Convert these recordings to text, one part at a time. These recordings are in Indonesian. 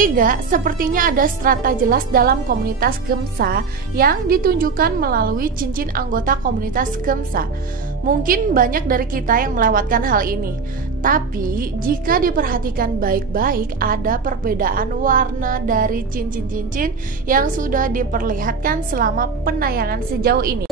Ketiga, sepertinya ada strata jelas dalam komunitas Gemsa yang ditunjukkan melalui cincin anggota komunitas Gemsa. Mungkin banyak dari kita yang melewatkan hal ini, tapi jika diperhatikan baik-baik ada perbedaan warna dari cincin-cincin yang sudah diperlihatkan selama penayangan sejauh ini.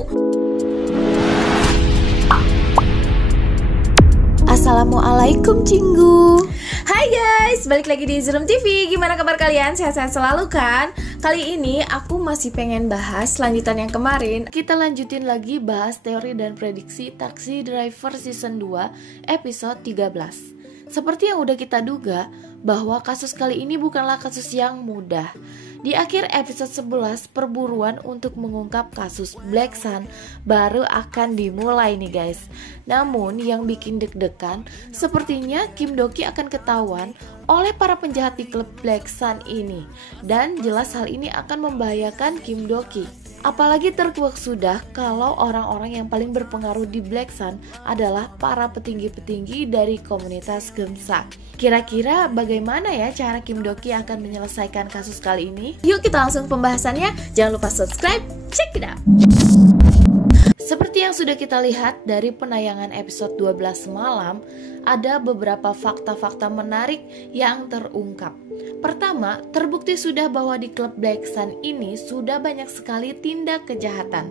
Assalamualaikum Cinggu. Hai guys, balik lagi di Zerum TV. Gimana kabar kalian? Sehat-sehat selalu kan? Kali ini aku masih pengen bahas lanjutan yang kemarin. Kita lanjutin lagi bahas teori dan prediksi Taxi Driver Season 2 episode 13. Seperti yang udah kita duga, bahwa kasus kali ini bukanlah kasus yang mudah. Di akhir episode 11, perburuan untuk mengungkap kasus Black Sun baru akan dimulai nih guys. Namun yang bikin deg-degan, sepertinya Kim Do-ki akan ketahuan oleh para penjahat di klub Black Sun ini. Dan jelas hal ini akan membahayakan Kim Do-ki. Apalagi terkuak sudah kalau orang-orang yang paling berpengaruh di Black Sun adalah para petinggi-petinggi dari komunitas Gemsa. Kira-kira bagaimana ya cara Kim Do-ki akan menyelesaikan kasus kali ini? Yuk kita langsung pembahasannya. Jangan lupa subscribe, check it out. Seperti yang sudah kita lihat dari penayangan episode 12 semalam, ada beberapa fakta-fakta menarik yang terungkap. Pertama, terbukti sudah bahwa di klub Black Sun ini sudah banyak sekali tindak kejahatan.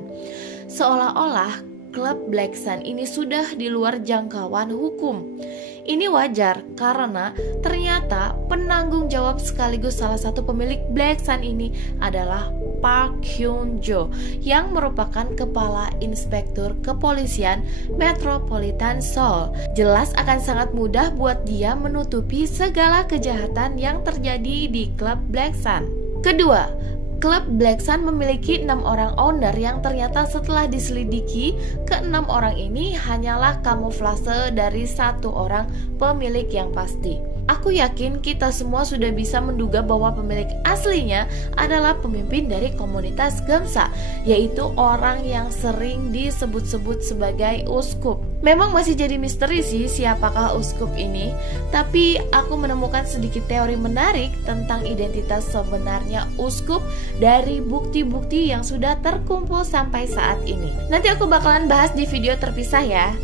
Seolah-olah klub Black Sun ini sudah di luar jangkauan hukum. Ini wajar karena ternyata penanggung jawab sekaligus salah satu pemilik Black Sun ini adalah Park Hyun-jo yang merupakan kepala inspektur kepolisian Metropolitan Seoul. Jelas akan sangat mudah buat dia menutupi segala kejahatan yang terjadi di klub Black Sun. Kedua, klub Black Sun memiliki 6 orang owner yang ternyata setelah diselidiki, ke-6 orang ini hanyalah kamuflase dari 1 orang pemilik yang pasti. Aku yakin kita semua sudah bisa menduga bahwa pemilik aslinya adalah pemimpin dari komunitas Gemsa, yaitu orang yang sering disebut-sebut sebagai uskup. Memang masih jadi misteri sih siapakah uskup ini, tapi aku menemukan sedikit teori menarik tentang identitas sebenarnya uskup dari bukti-bukti yang sudah terkumpul sampai saat ini. Nanti aku bakalan bahas di video terpisah ya.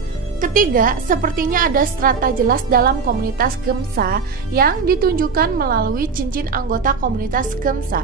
Ketiga, sepertinya ada strata jelas dalam komunitas Gemsa yang ditunjukkan melalui cincin anggota komunitas Gemsa.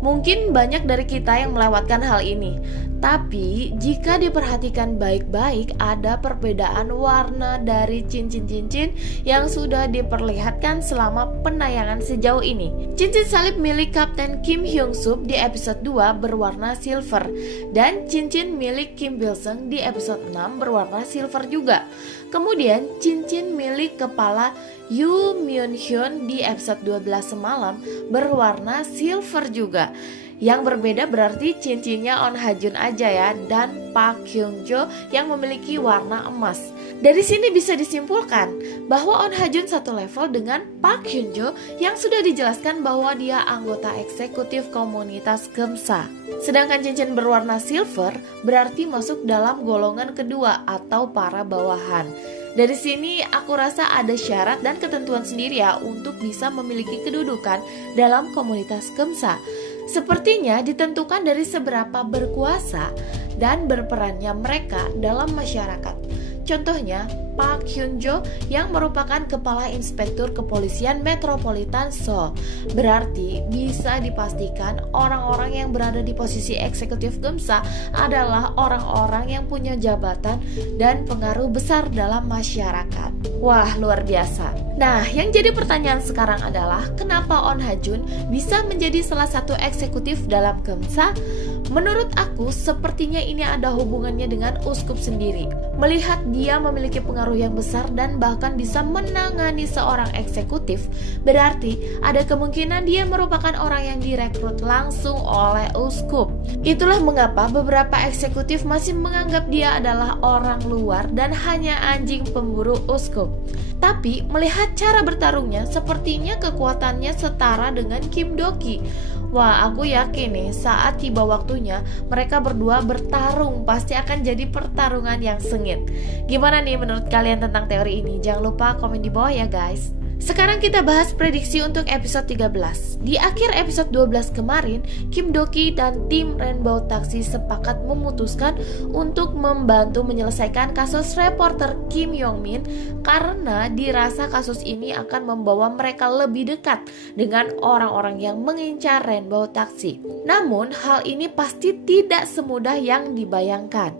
Mungkin banyak dari kita yang melewatkan hal ini, tapi jika diperhatikan baik-baik ada perbedaan warna dari cincin-cincin yang sudah diperlihatkan selama penayangan sejauh ini. Cincin salib milik Kapten Kim Hyung-sup di episode 2 berwarna silver, dan cincin milik Kim Bil-sung di episode 6 berwarna silver juga. Kemudian cincin milik kepala Yoo Myun-hyun di episode 12 semalam berwarna silver juga. Yang berbeda berarti cincinnya On Ha-jun aja ya, dan Park Hyun-jo yang memiliki warna emas. Dari sini bisa disimpulkan bahwa On Ha-jun satu level dengan Park Hyun-jo yang sudah dijelaskan bahwa dia anggota eksekutif komunitas Gemsa. Sedangkan cincin berwarna silver berarti masuk dalam golongan kedua atau para bawahan. Dari sini aku rasa ada syarat dan ketentuan sendiri ya untuk bisa memiliki kedudukan dalam komunitas Gemsa. Sepertinya ditentukan dari seberapa berkuasa dan berperannya mereka dalam masyarakat. Contohnya Park Hyun-jo yang merupakan kepala inspektur kepolisian Metropolitan Seoul. Berarti bisa dipastikan orang-orang yang berada di posisi eksekutif Gemsa adalah orang-orang yang punya jabatan dan pengaruh besar dalam masyarakat. Wah, luar biasa. Nah, yang jadi pertanyaan sekarang adalah kenapa On Ha-jun bisa menjadi salah satu eksekutif dalam Gemsa? Menurut aku, sepertinya ini ada hubungannya dengan uskup sendiri. Melihat dia memiliki pengaruh yang besar dan bahkan bisa menangani seorang eksekutif, berarti ada kemungkinan dia merupakan orang yang direkrut langsung oleh uskup. Itulah mengapa beberapa eksekutif masih menganggap dia adalah orang luar dan hanya anjing pemburu uskup. Tapi melihat cara bertarungnya, sepertinya kekuatannya setara dengan Kim Do-ki. Wah, aku yakin nih saat tiba waktunya mereka berdua bertarung pasti akan jadi pertarungan yang sengit. Gimana nih menurut kalian tentang teori ini? Jangan lupa komen di bawah ya guys. Sekarang kita bahas prediksi untuk episode 13. Di akhir episode 12 kemarin, Kim Do-ki dan tim Rainbow Taxi sepakat memutuskan untuk membantu menyelesaikan kasus reporter Kim Yong-min karena dirasa kasus ini akan membawa mereka lebih dekat dengan orang-orang yang mengincar Rainbow Taxi. Namun, hal ini pasti tidak semudah yang dibayangkan.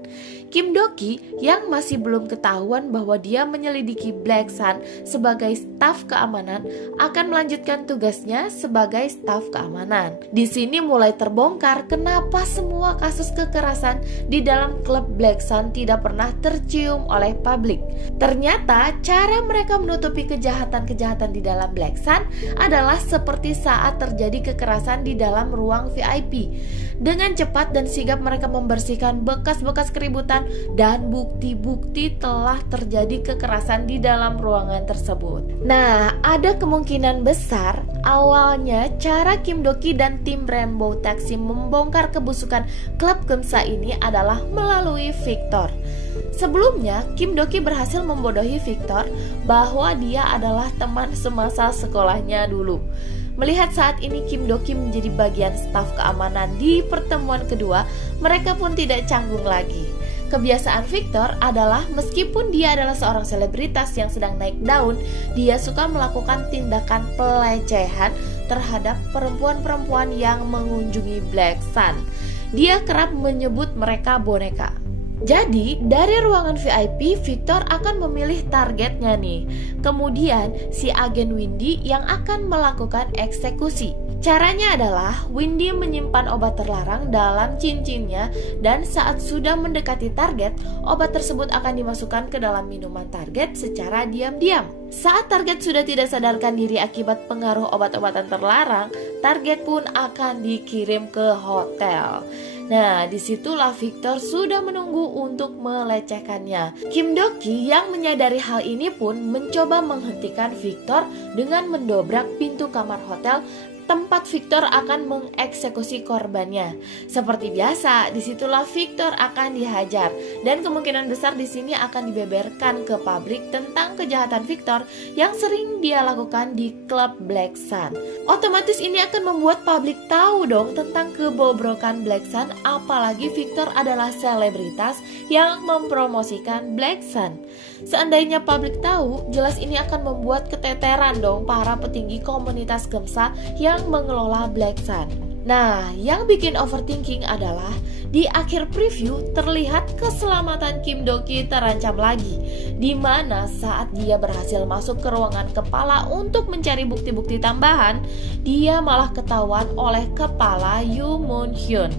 Kim Do-ki yang masih belum ketahuan bahwa dia menyelidiki Black Sun sebagai staf keamanan akan melanjutkan tugasnya sebagai staf keamanan. Di sini mulai terbongkar kenapa semua kasus kekerasan di dalam klub Black Sun tidak pernah tercium oleh publik. Ternyata cara mereka menutupi kejahatan-kejahatan di dalam Black Sun adalah seperti saat terjadi kekerasan di dalam ruang VIP. Dengan cepat dan sigap mereka membersihkan bekas-bekas keributan dan bukti-bukti telah terjadi kekerasan di dalam ruangan tersebut. Nah, ada kemungkinan besar awalnya cara Kim Do-ki dan tim Rainbow Taxi membongkar kebusukan klub Gemsa ini adalah melalui Victor. Sebelumnya, Kim Do-ki berhasil membodohi Victor bahwa dia adalah teman semasa sekolahnya dulu. Melihat saat ini Kim Do-ki menjadi bagian staf keamanan di pertemuan kedua, mereka pun tidak canggung lagi. Kebiasaan Victor adalah meskipun dia adalah seorang selebritas yang sedang naik daun, dia suka melakukan tindakan pelecehan terhadap perempuan-perempuan yang mengunjungi Black Sun. Dia kerap menyebut mereka boneka. Jadi, dari ruangan VIP, Victor akan memilih targetnya nih. Kemudian, si agen Windy yang akan melakukan eksekusi. Caranya adalah Windy menyimpan obat terlarang dalam cincinnya dan saat sudah mendekati target, obat tersebut akan dimasukkan ke dalam minuman target secara diam-diam. Saat target sudah tidak sadarkan diri akibat pengaruh obat-obatan terlarang, target pun akan dikirim ke hotel. Nah, disitulah Victor sudah menunggu untuk melecehkannya. Kim Do-ki yang menyadari hal ini pun mencoba menghentikan Victor dengan mendobrak pintu kamar hotel tempat Victor akan mengeksekusi korbannya. Seperti biasa, disitulah Victor akan dihajar dan kemungkinan besar di sini akan dibeberkan ke publik tentang kejahatan Victor yang sering dia lakukan di klub Black Sun. Otomatis ini akan membuat publik tahu dong tentang kebobrokan Black Sun, apalagi Victor adalah selebritas yang mempromosikan Black Sun. Seandainya publik tahu, jelas ini akan membuat keteteran dong para petinggi komunitas Gemsa yang mengelola Black Sun. Nah, yang bikin overthinking adalah di akhir preview terlihat keselamatan Kim Do-ki terancam lagi, di mana saat dia berhasil masuk ke ruangan kepala untuk mencari bukti-bukti tambahan, dia malah ketahuan oleh kepala Yoo Moon-hyun.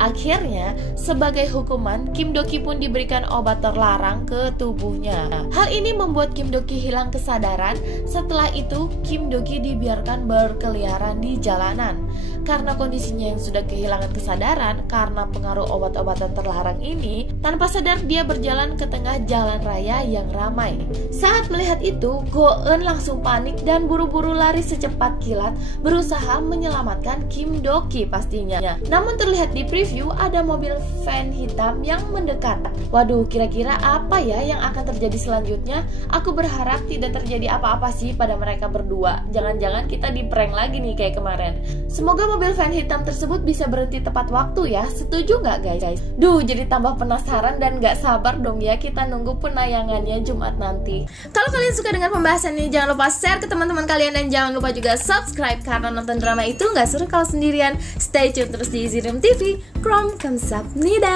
Akhirnya, sebagai hukuman, Kim Do-ki pun diberikan obat terlarang ke tubuhnya. Hal ini membuat Kim Do-ki hilang kesadaran. Setelah itu, Kim Do-ki dibiarkan berkeliaran di jalanan. Karena kondisinya yang sudah kehilangan kesadaran karena pengaruh obat-obatan terlarang ini, tanpa sadar dia berjalan ke tengah jalan raya yang ramai. Saat melihat itu, Go-eun langsung panik dan buru-buru lari secepat kilat berusaha menyelamatkan Kim Do-ki pastinya. Namun terlihat di preview ada mobil van hitam yang mendekat. Waduh, kira-kira apa ya yang akan terjadi selanjutnya? Aku berharap tidak terjadi apa-apa sih pada mereka berdua. Jangan-jangan kita di-prank lagi nih kayak kemarin. Semoga mobil van hitam tersebut bisa berhenti tepat waktu ya. Setuju nggak guys? Duh, jadi tambah penasaran dan nggak sabar dong ya kita nunggu penayangannya Jumat nanti. Kalau kalian suka dengan pembahasan ini, jangan lupa share ke teman-teman kalian dan jangan lupa juga subscribe karena nonton drama itu nggak seru kalau sendirian. Stay tune terus di Zirem TV. Krom kamsapnida.